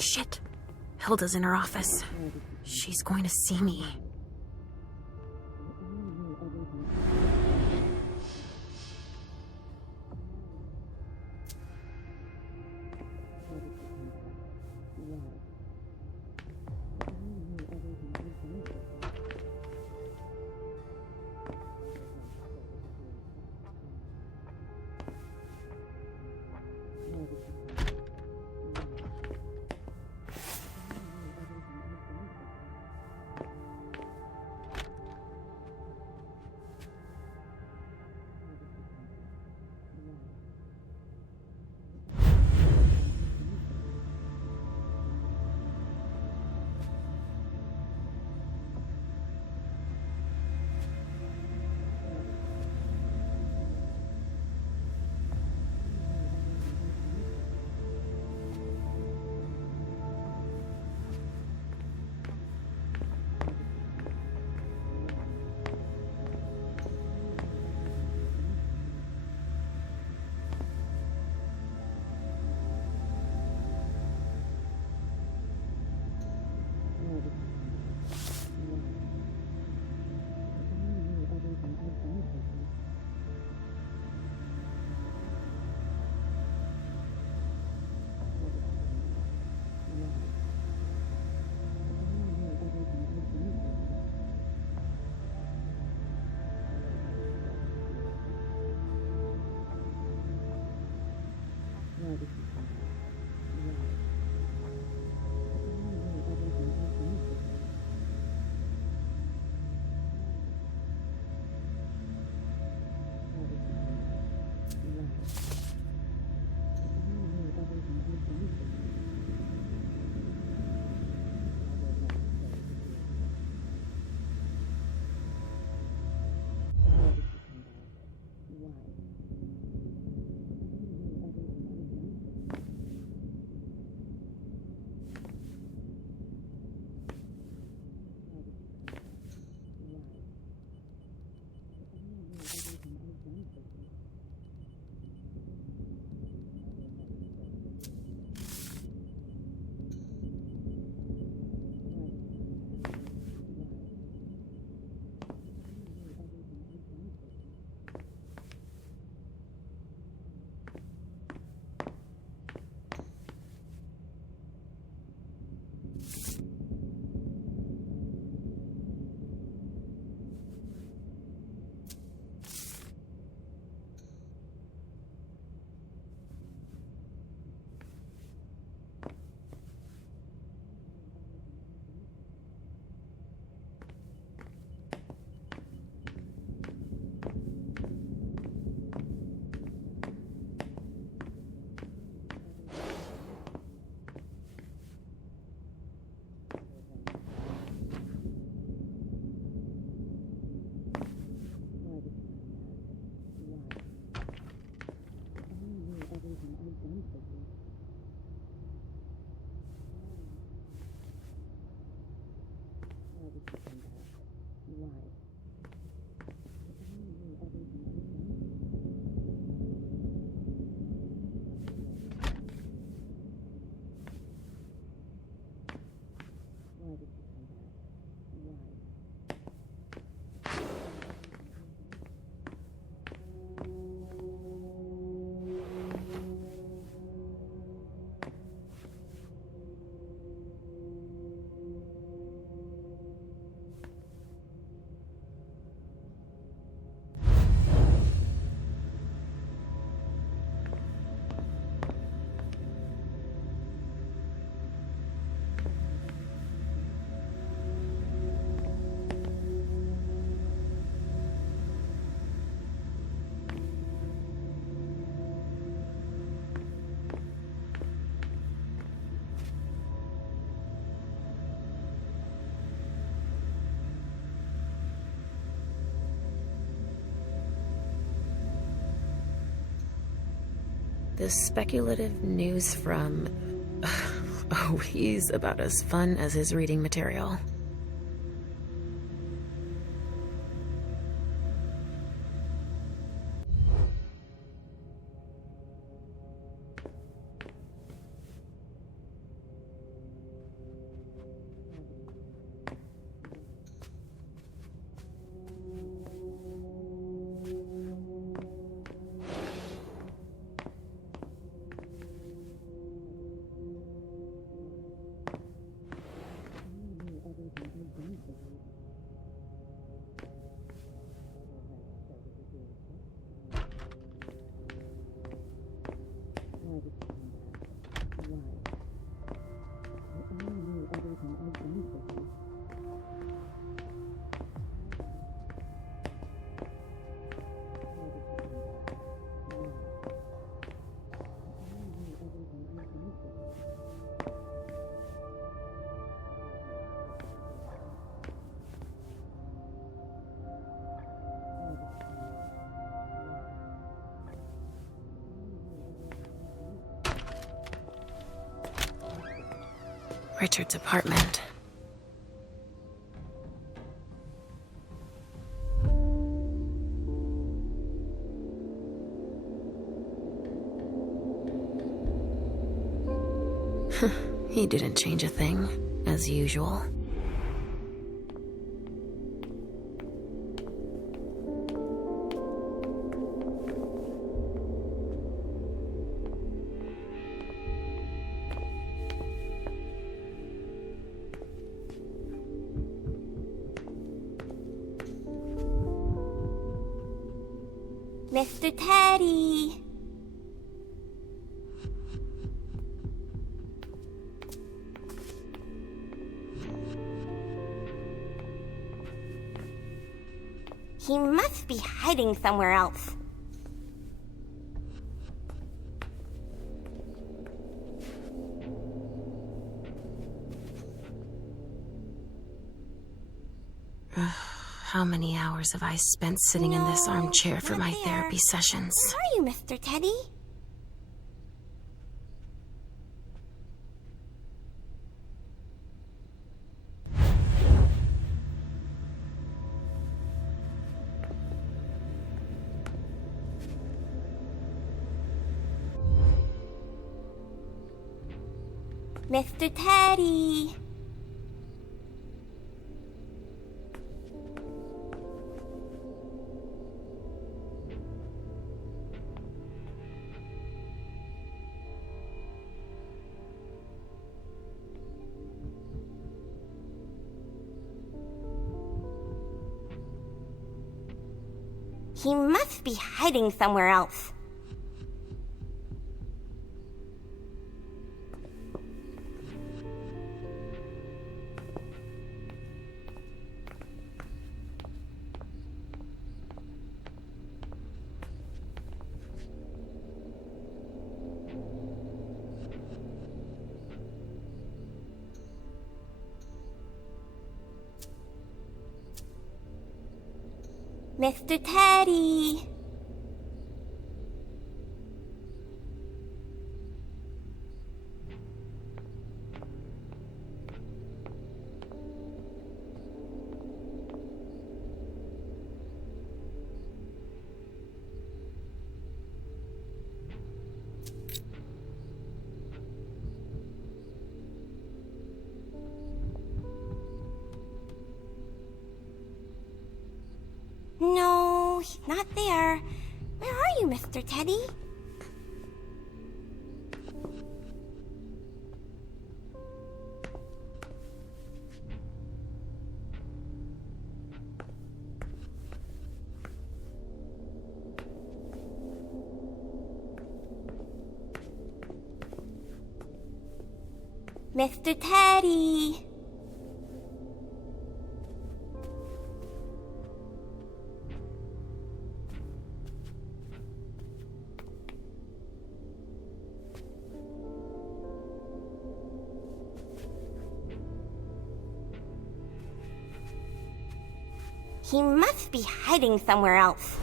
Shit. Hilda's in her office. She's going to see me. The speculative news from... Oh, he's about as fun as his reading material. Richard's apartment. He didn't change a thing, as usual. Mr. Teddy! He must be hiding somewhere else. How many hours have I spent sitting in this armchair for my therapy sessions? Where are you, Mr. Teddy? Mr. Teddy! He must be hiding somewhere else. Mr. Teddy! No, he's not there. Where are you, Mr. Teddy? Mr. Teddy! He must be hiding somewhere else.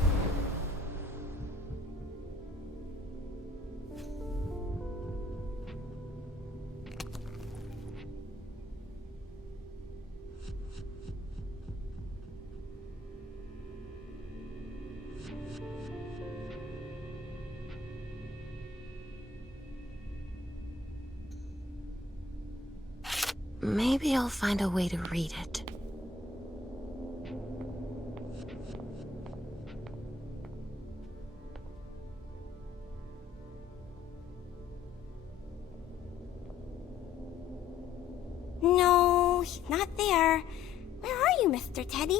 Maybe I'll find a way to read it. No, he's not there. Where are you, Mr. Teddy?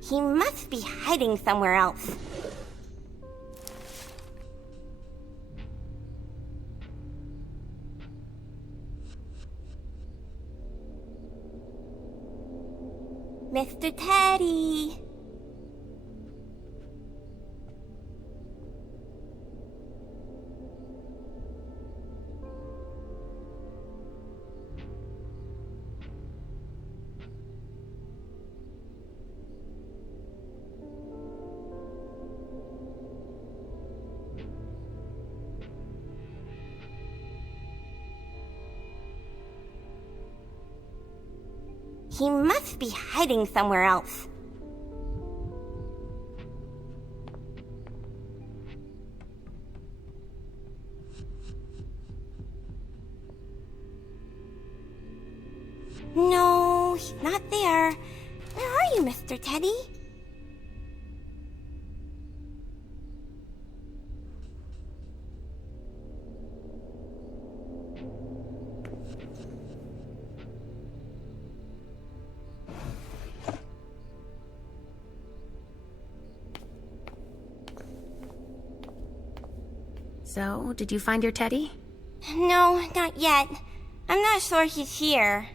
He must be hiding somewhere else. Mr. Teddy. He must be hiding somewhere else. No, he's not there. Where are you, Mr. Teddy? So, did you find your teddy? No, not yet. I'm not sure he's here.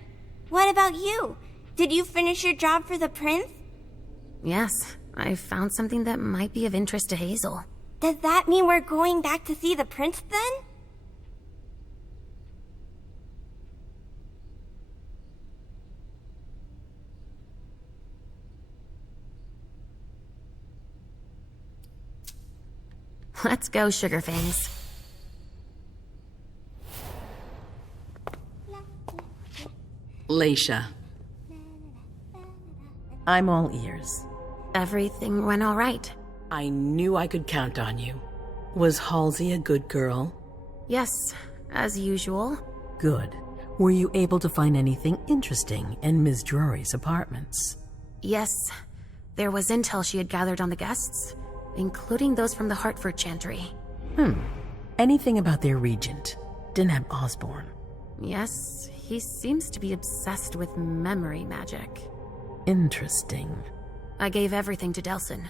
What about you? Did you finish your job for the prince? Yes, I found something that might be of interest to Hazel. Does that mean we're going back to see the prince then? Let's go, Sugar Fangs. Leisha. I'm all ears. Everything went all right. I knew I could count on you. Was Halsey a good girl? Yes, as usual. Good. Were you able to find anything interesting in Ms. Drury's apartments? Yes, there was intel she had gathered on the guests, including those from the Hartford Chantry. Anything about their regent, Deneb Osborne? Yes, he seems to be obsessed with memory magic. Interesting. I gave everything to Delson.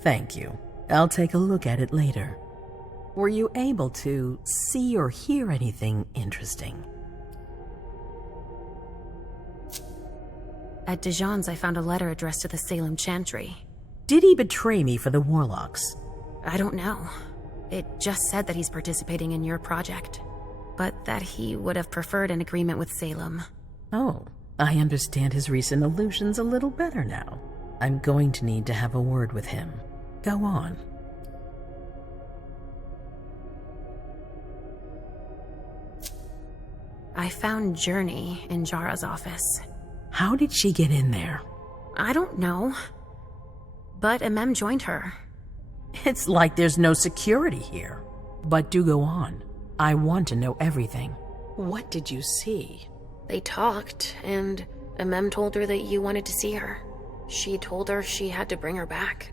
Thank you. I'll take a look at it later. Were you able to see or hear anything interesting? At Dijon's, I found a letter addressed to the Salem Chantry. Did he betray me for the Warlocks? I don't know. It just said that he's participating in your project, but that he would have preferred an agreement with Salem. Oh, I understand his recent illusions a little better now. I'm going to need to have a word with him. Go on. I found Journey in Jara's office. How did she get in there? I don't know, but Mem joined her. It's like there's no security here. But do go on. I want to know everything. What did you see? They talked, and Mem told her that you wanted to see her. She told her she had to bring her back.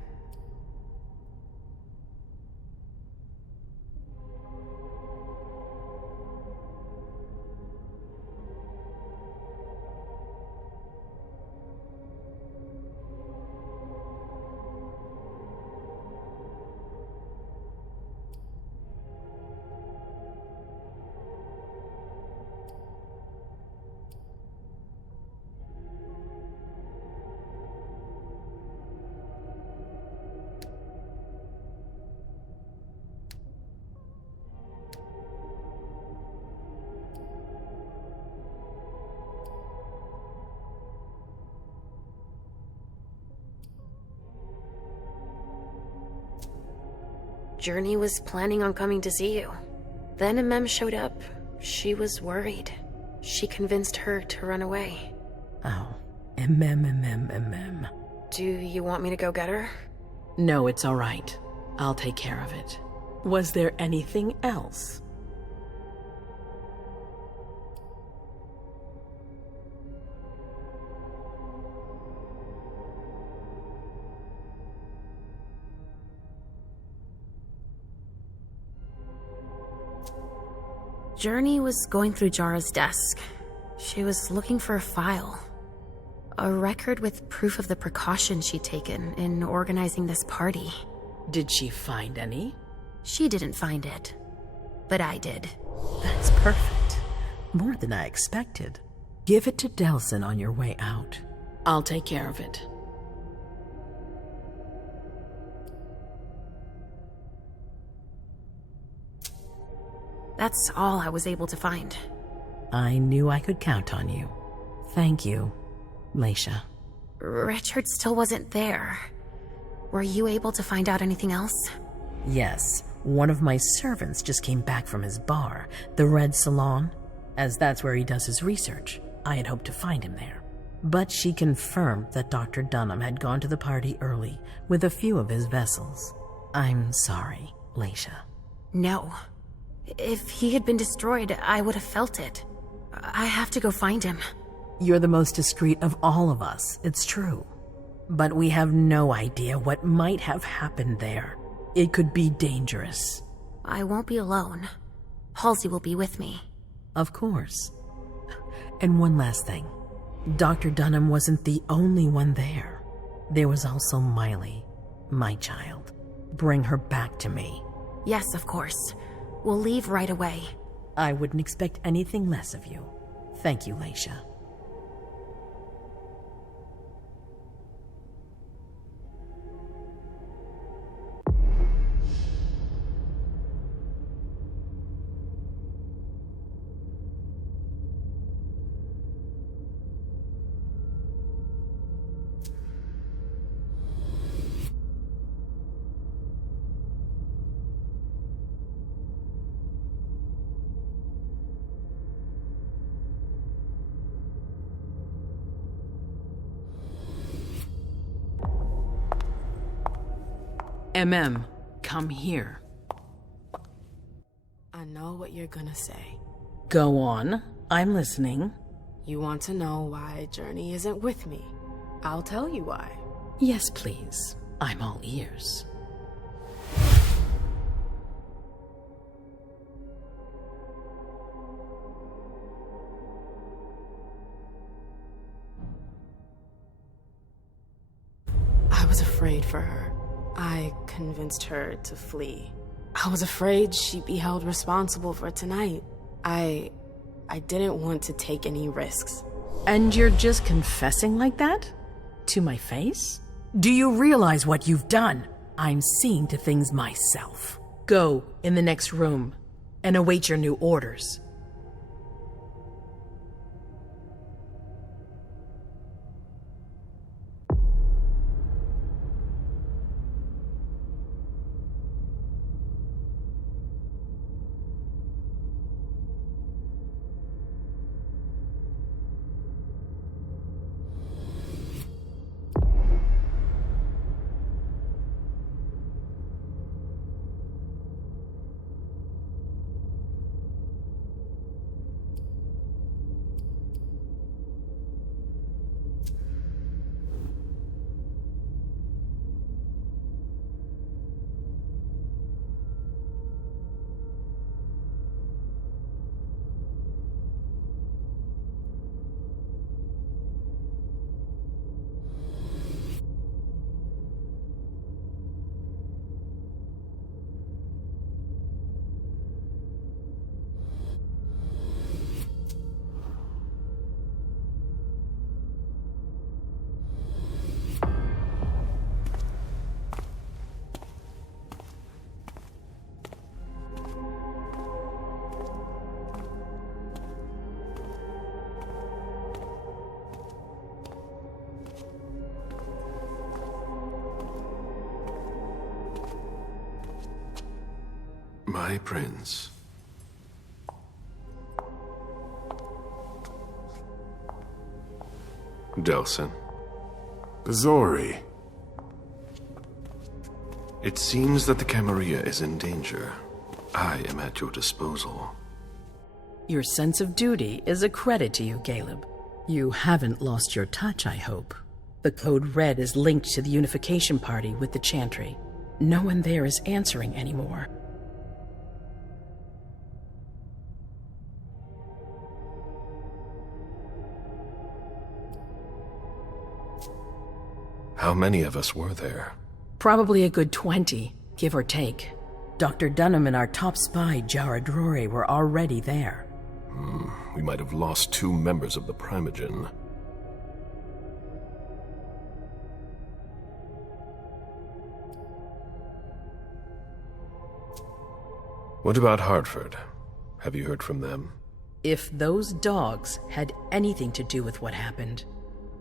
Journey was planning on coming to see you. Then Mem showed up. She was worried. She convinced her to run away. Oh, Mem. Do you want me to go get her? No, it's all right. I'll take care of it. Was there anything else? Journey was going through Jara's desk. She was looking for a file. A record with proof of the precautions she'd taken in organizing this party. Did she find any? She didn't find it, but I did. That's perfect. More than I expected. Give it to Delson on your way out. I'll take care of it. That's all I was able to find. I knew I could count on you. Thank you, Leisha. Richard still wasn't there. Were you able to find out anything else? Yes, one of my servants just came back from his bar, the Red Salon. As that's where he does his research, I had hoped to find him there. But she confirmed that Dr. Dunham had gone to the party early with a few of his vessels. I'm sorry, Leisha. No. If he had been destroyed, I would have felt it. I have to go find him. You're the most discreet of all of us, it's true. But we have no idea what might have happened there. It could be dangerous. I won't be alone. Halsey will be with me. Of course. And one last thing. Dr. Dunham wasn't the only one there. There was also Miley, my child. Bring her back to me. Yes, of course. We'll leave right away. I wouldn't expect anything less of you. Thank you, Leisha. Come here. I know what you're gonna say. Go on. I'm listening. You want to know why Journey isn't with me. I'll tell you why. Yes, please. I'm all ears. I was afraid for her. I convinced her to flee. I was afraid she'd be held responsible for tonight. I didn't want to take any risks. And you're just confessing like that? To my face? Do you realize what you've done? I'm seeing to things myself. Go in the next room and await your new orders. My prince. Delson. Zori. It seems that the Camarilla is in danger. I am at your disposal. Your sense of duty is a credit to you, Caleb. You haven't lost your touch, I hope. The code red is linked to the unification party with the Chantry. No one there is answering anymore. How many of us were there? Probably a good 20, give or take. Dr. Dunham and our top spy, Jara Drore, were already there. We might have lost 2 members of the Primogen. What about Hartford? Have you heard from them? If those dogs had anything to do with what happened,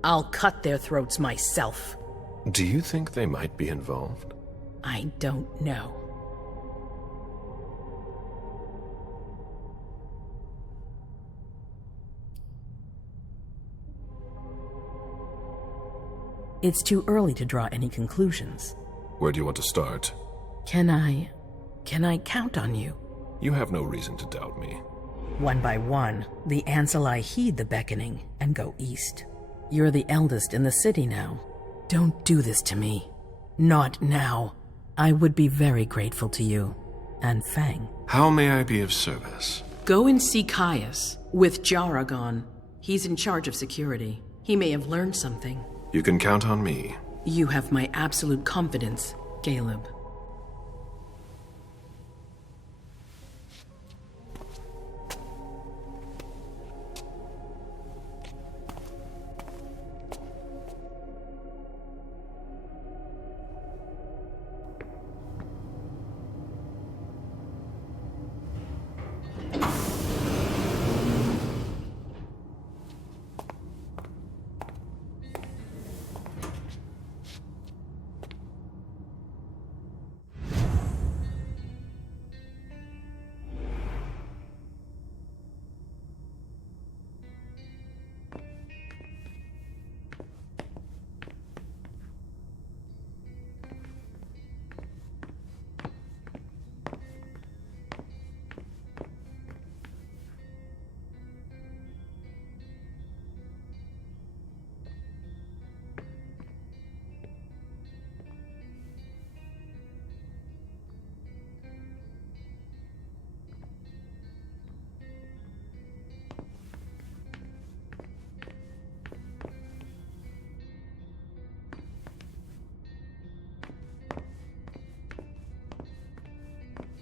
I'll cut their throats myself. Do you think they might be involved? I don't know. It's too early to draw any conclusions. Where do you want to start? Can I count on you? You have no reason to doubt me. One by one, the Anseli heed the beckoning and go east. You're the eldest in the city now. Don't do this to me. Not now. I would be very grateful to you. And Fang. How may I be of service? Go and see Caius, with Jara gone. He's in charge of security. He may have learned something. You can count on me. You have my absolute confidence, Caleb.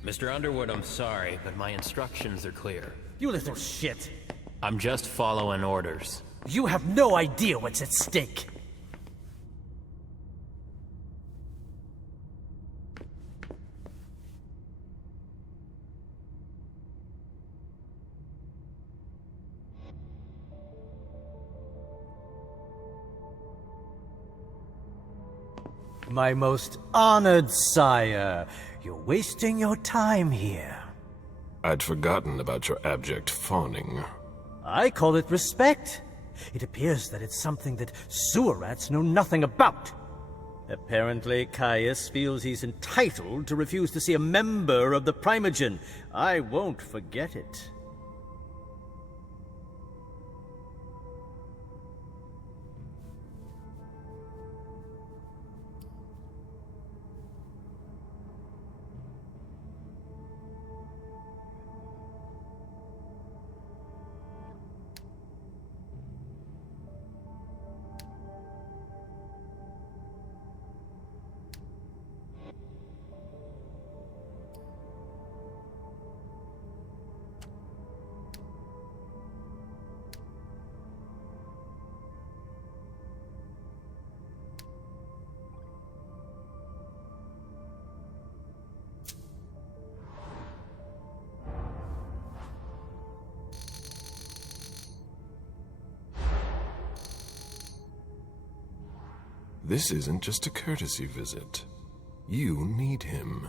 Mr. Underwood, I'm sorry, but my instructions are clear. You little shit. I'm just following orders. You have no idea what's at stake. My most honored sire, you're wasting your time here. I'd forgotten about your abject fawning. I call it respect. It appears that it's something that sewer rats know nothing about. Apparently, Caius feels he's entitled to refuse to see a member of the Primogen. I won't forget it. This isn't just a courtesy visit. You need him.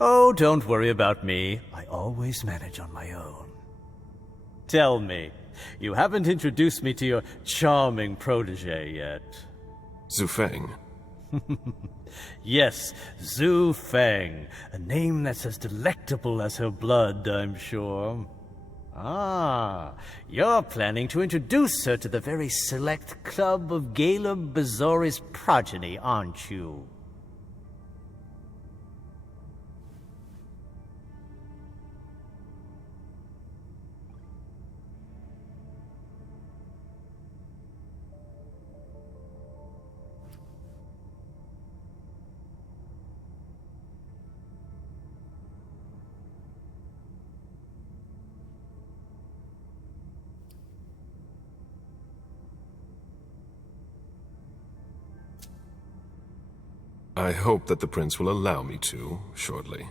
Oh, don't worry about me. I always manage on my own. Tell me, you haven't introduced me to your charming protege yet. Zhu Feng. Yes, Zhu Feng. A name that's as delectable as her blood, I'm sure. Ah, you're planning to introduce her to the very select club of Caleb Bazori's progeny, aren't you? I hope that the prince will allow me to, shortly.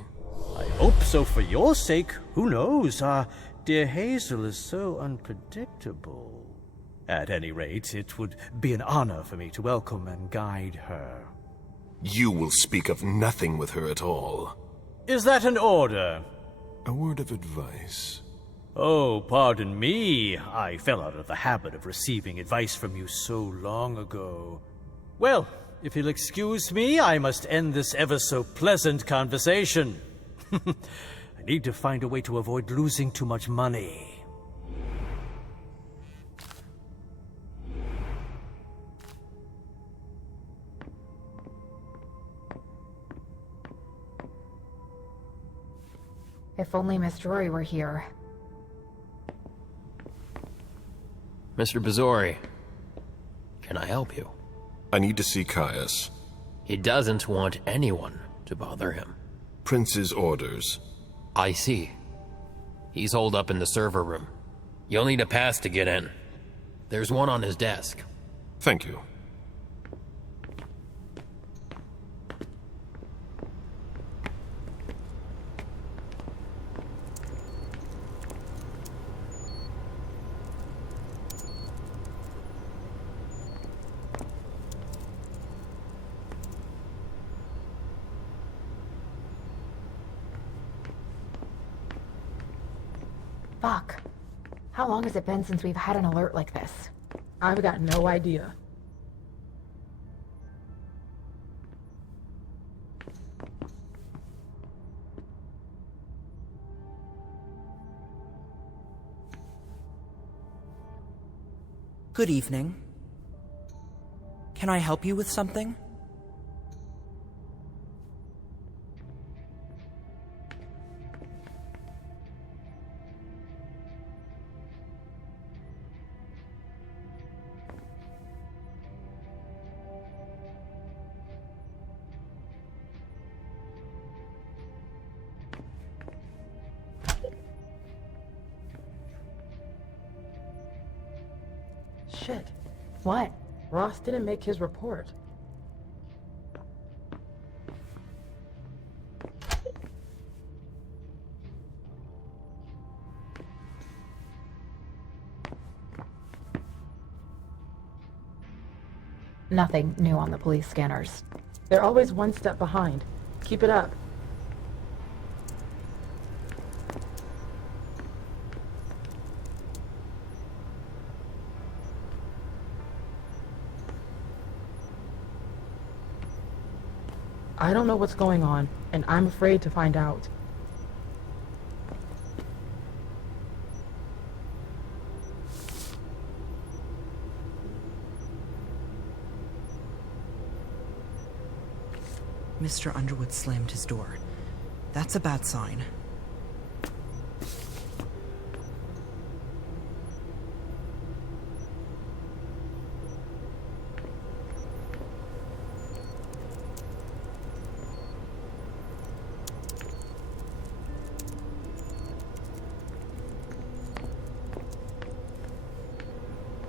I hope so for your sake. Who knows? Dear Hazel is so unpredictable. At any rate, it would be an honor for me to welcome and guide her. You will speak of nothing with her at all. Is that an order? A word of advice. Oh, pardon me. I fell out of the habit of receiving advice from you so long ago. Well, if you'll excuse me, I must end this ever so pleasant conversation. I need to find a way to avoid losing too much money. If only Miss Drury were here. Mr. Bazori, can I help you? I need to see Caius. He doesn't want anyone to bother him. Prince's orders. I see. He's holed up in the server room. You'll need a pass to get in. There's one on his desk. Thank you. Fuck. How long has it been since we've had an alert like this? I've got no idea. Good evening. Can I help you with something? Shit. What? Ross didn't make his report. Nothing new on the police scanners. They're always one step behind. Keep it up. I don't know what's going on, and I'm afraid to find out. Mr. Underwood slammed his door. That's a bad sign.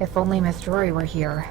If only Miss Drury were here.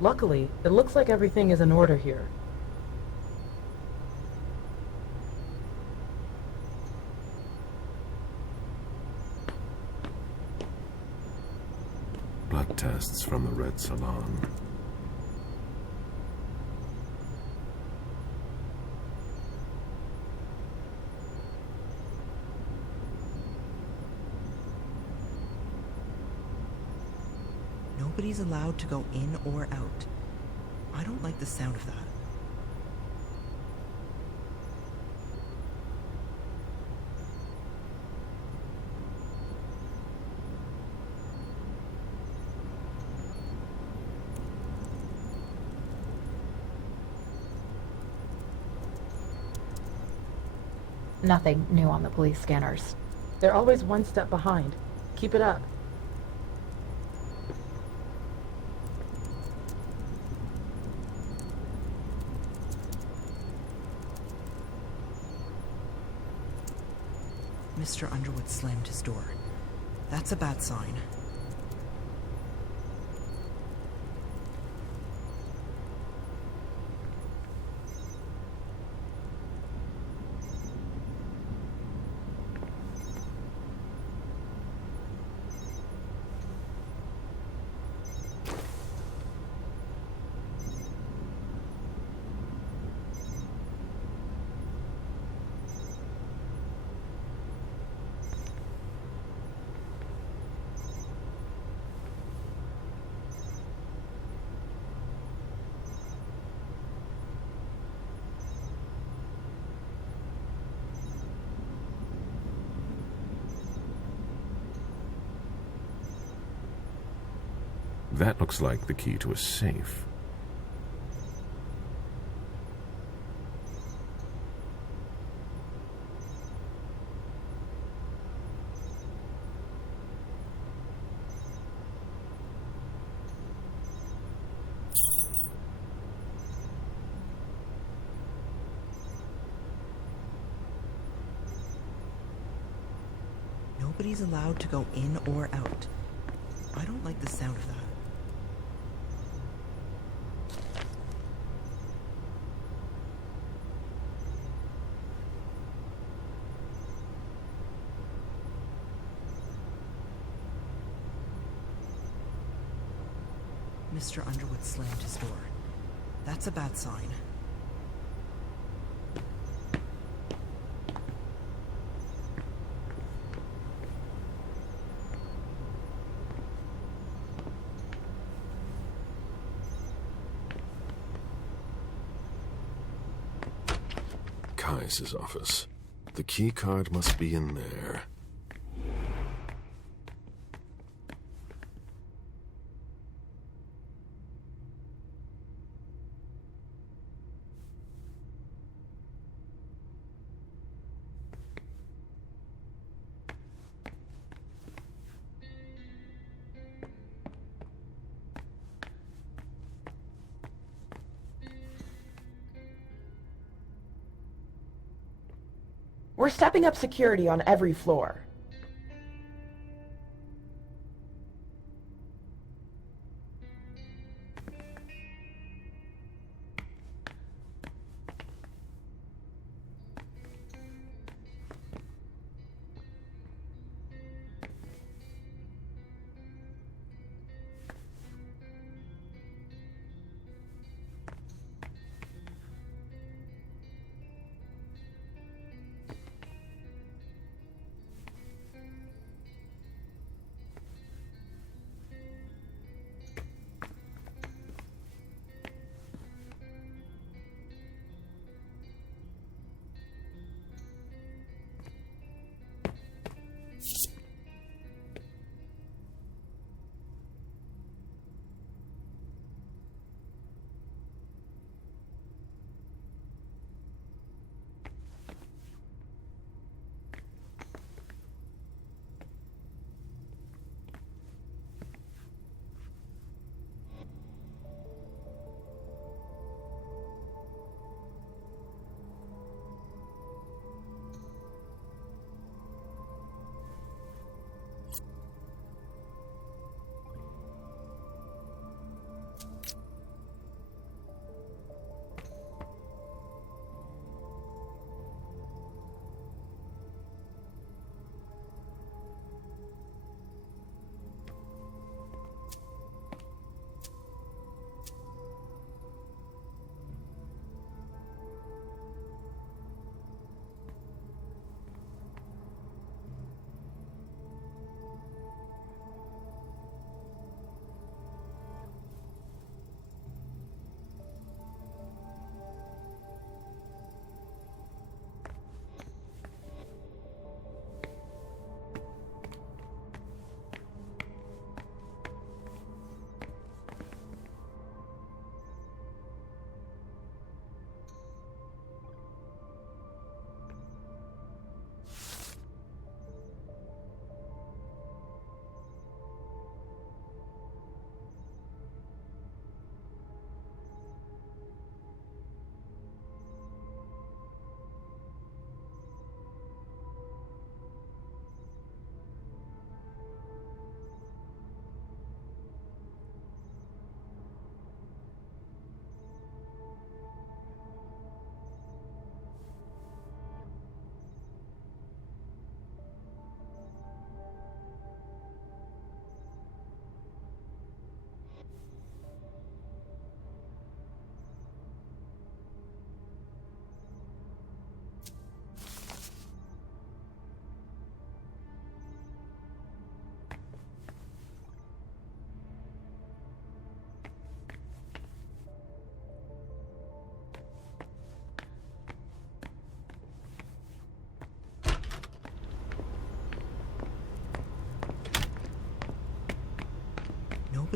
Luckily, it looks like everything is in order here. Blood tests from the Red Salon. Nobody's allowed to go in or out. I don't like the sound of that. Nothing new on the police scanners. They're always one step behind. Keep it up. Mr. Underwood slammed his door. That's a bad sign. That looks like the key to a safe. Nobody's allowed to go in or out. I don't like the sound of that. Mr. Underwood slammed his door. That's a bad sign. Kai's office. The key card must be in there. We're stepping up security on every floor.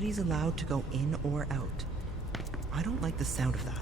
nobody's allowed to go in or out. I don't like the sound of that.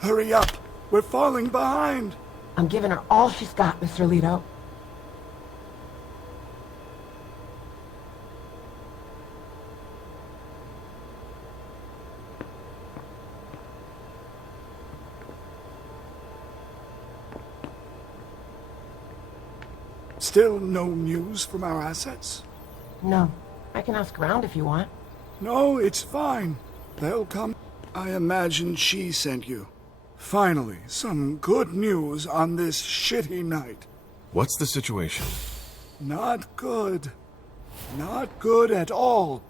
Hurry up! We're falling behind! I'm giving her all she's got, Mr. Leto. Still no news from our assets? No. I can ask around if you want. No, it's fine. They'll come. I imagine she sent you. Finally, some good news on this shitty night. What's the situation? Not good. Not good at all.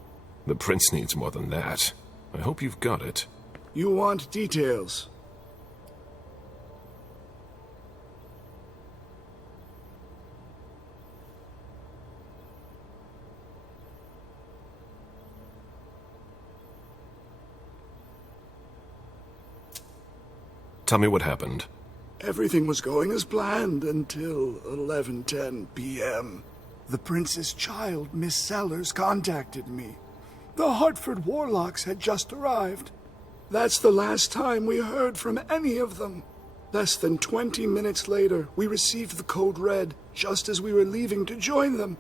The prince needs more than that. I hope you've got it. You want details? Tell me what happened. Everything was going as planned until 11:10 p.m. The prince's child, Miss Sellers, contacted me. The Hartford Warlocks had just arrived. That's the last time we heard from any of them. Less than 20 minutes later, we received the code red, just as we were leaving to join them.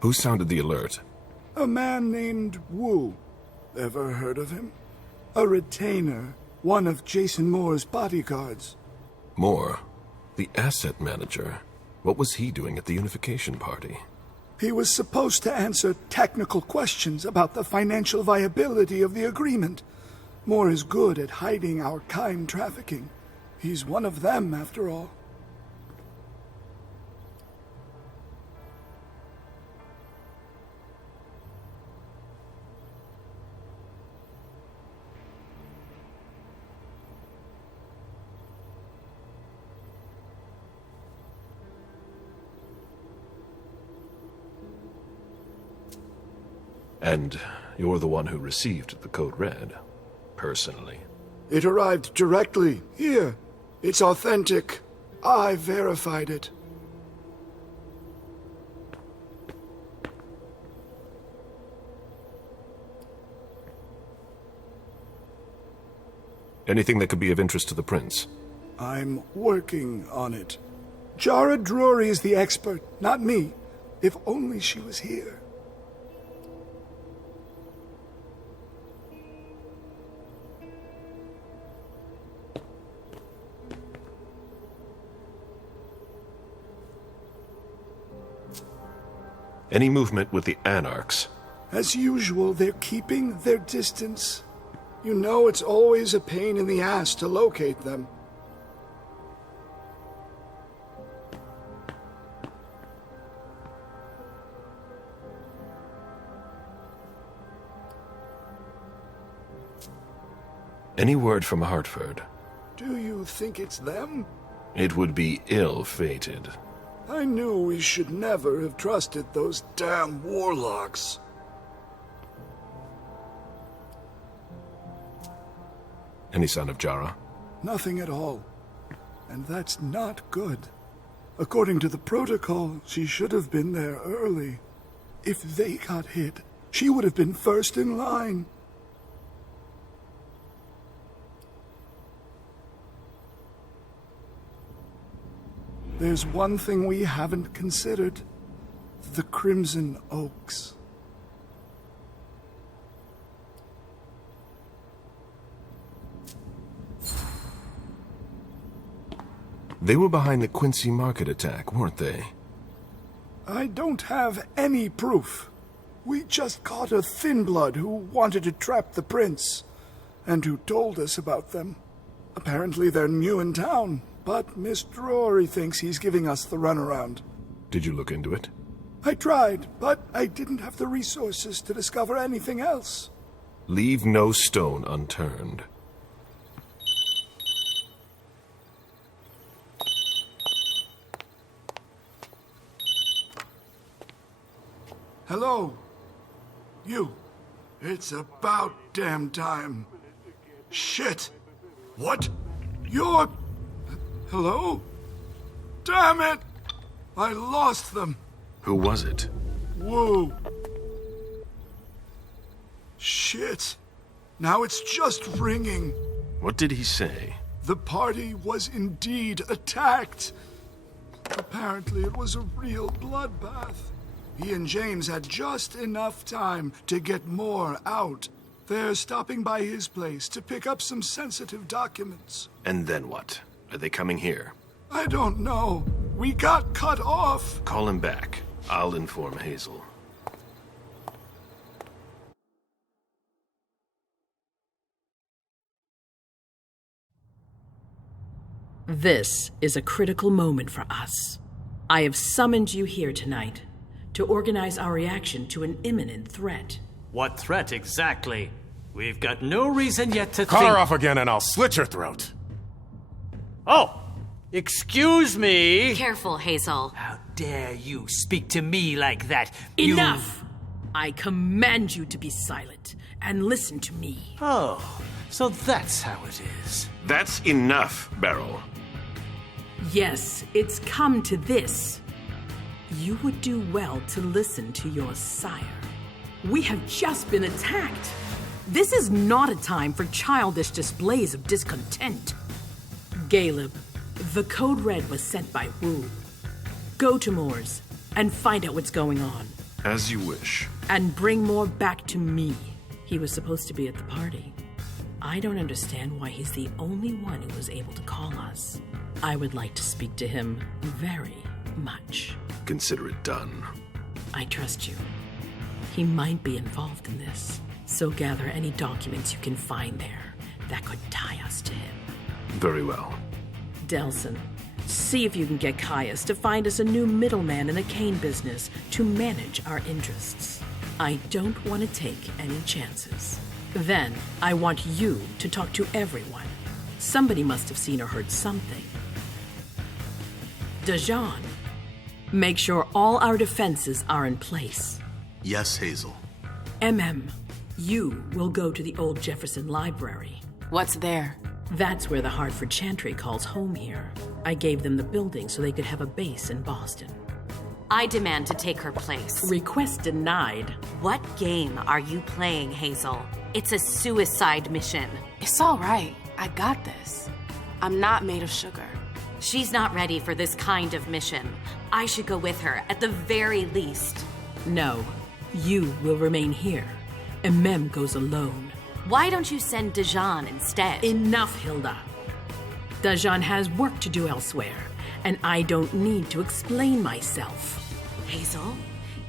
Who sounded the alert? A man named Wu. Ever heard of him? A retainer, one of Jason Moore's bodyguards. Moore? The asset manager? What was he doing at the unification party? He was supposed to answer technical questions about the financial viability of the agreement. Moore is good at hiding our kind trafficking. He's one of them, after all. And you're the one who received the code red, personally. It arrived directly, here. It's authentic. I verified it. Anything that could be of interest to the prince? I'm working on it. Jara Drury is the expert, not me. If only she was here. Any movement with the Anarchs? As usual, they're keeping their distance. You know it's always a pain in the ass to locate them. Any word from Hartford? Do you think it's them? It would be ill-fated. I knew we should never have trusted those damn warlocks. Any sign of Jara? Nothing at all. And that's not good. According to the protocol, she should have been there early. If they got hit, she would have been first in line. There's one thing we haven't considered. The Crimson Oaks. They were behind the Quincy Market attack, weren't they? I don't have any proof. We just caught a thin blood who wanted to trap the prince, and who told us about them. Apparently they're new in town, but Mr. Rory thinks he's giving us the runaround. Did you look into it? I tried, but I didn't have the resources to discover anything else. Leave no stone unturned. Hello? You. It's about damn time. Shit. What? You're... Hello? Damn it! I lost them. Who was it? Whoa. Shit. Now it's just ringing. What did he say? The party was indeed attacked. Apparently it was a real bloodbath. He and James had just enough time to get more out. They're stopping by his place to pick up some sensitive documents. And then what? Are they coming here? I don't know. We got cut off. Call him back. I'll inform Hazel. This is a critical moment for us. I have summoned you here tonight to organize our reaction to an imminent threat. What threat exactly? We've got no reason yet to Cut think... her off again and I'll slit your throat. Oh! Excuse me! Careful, Hazel. How dare you speak to me like that? Enough! I command you to be silent and listen to me. Oh, so that's how it is. That's enough, Beryl. Yes, it's come to this. You would do well to listen to your sire. We have just been attacked. This is not a time for childish displays of discontent. Caleb, the code red was sent by Wu. Go to Moore's and find out what's going on. As you wish. And bring Moore back to me. He was supposed to be at the party. I don't understand why he's the only one who was able to call us. I would like to speak to him very much. Consider it done. I trust you. He might be involved in this, so gather any documents you can find there that could tie us to him. Very well. Delson, see if you can get Caius to find us a new middleman in the cane business to manage our interests. I don't want to take any chances. Then, I want you to talk to everyone. Somebody must have seen or heard something. Dajan, make sure all our defenses are in place. Yes, Hazel. You will go to the old Jefferson Library. What's there? That's where the Hartford Chantry calls home here. I gave them the building so they could have a base in Boston. I demand to take her place. Request denied. What game are you playing, Hazel? It's a suicide mission. It's all right. I got this. I'm not made of sugar. She's not ready for this kind of mission. I should go with her, at the very least. No, you will remain here. Goes alone. Why don't you send Dajan instead? Enough, Hilda. Dajan has work to do elsewhere, and I don't need to explain myself. Hazel,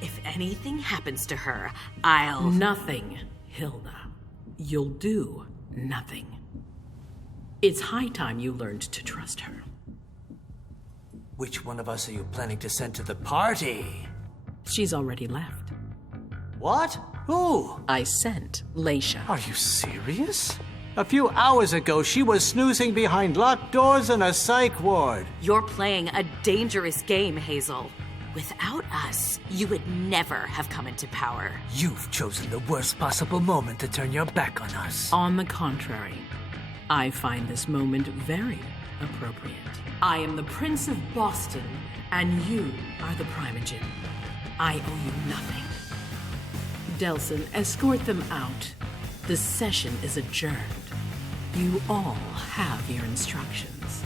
if anything happens to her, I'll... Nothing, Hilda. You'll do nothing. It's high time you learned to trust her. Which one of us are you planning to send to the party? She's already left. What? Who? I sent Leisha. Are you serious? A few hours ago, she was snoozing behind locked doors in a psych ward. You're playing a dangerous game, Hazel. Without us, you would never have come into power. You've chosen the worst possible moment to turn your back on us. On the contrary, I find this moment very appropriate. I am the Prince of Boston, and you are the Primogen. I owe you nothing. Delson, escort them out. The session is adjourned. You all have your instructions.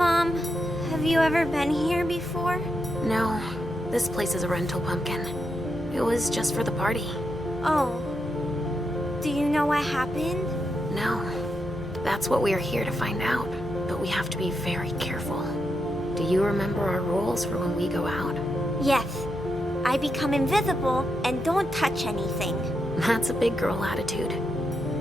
Mom, have you ever been here before? No, this place is a rental pumpkin. It was just for the party. Oh. Do you know what happened? No. That's what we are here to find out. But we have to be very careful. Do you remember our rules for when we go out? Yes. I become invisible and don't touch anything. That's a big girl attitude.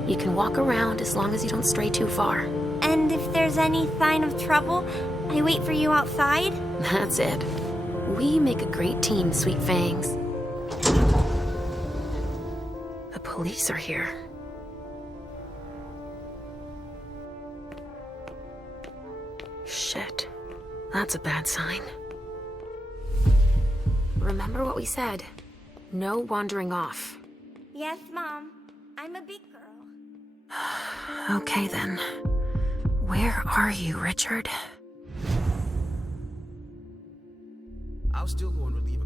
You can walk around as long as you don't stray too far. And if there's any sign of trouble, I wait for you outside? That's it. We make a great team, Sweet Fangs. The police are here. Shit. That's a bad sign. Remember what we said. No wandering off. Yes, Mom. I'm a big girl. Okay, then. Where are you, Richard? I'll still go and relieve a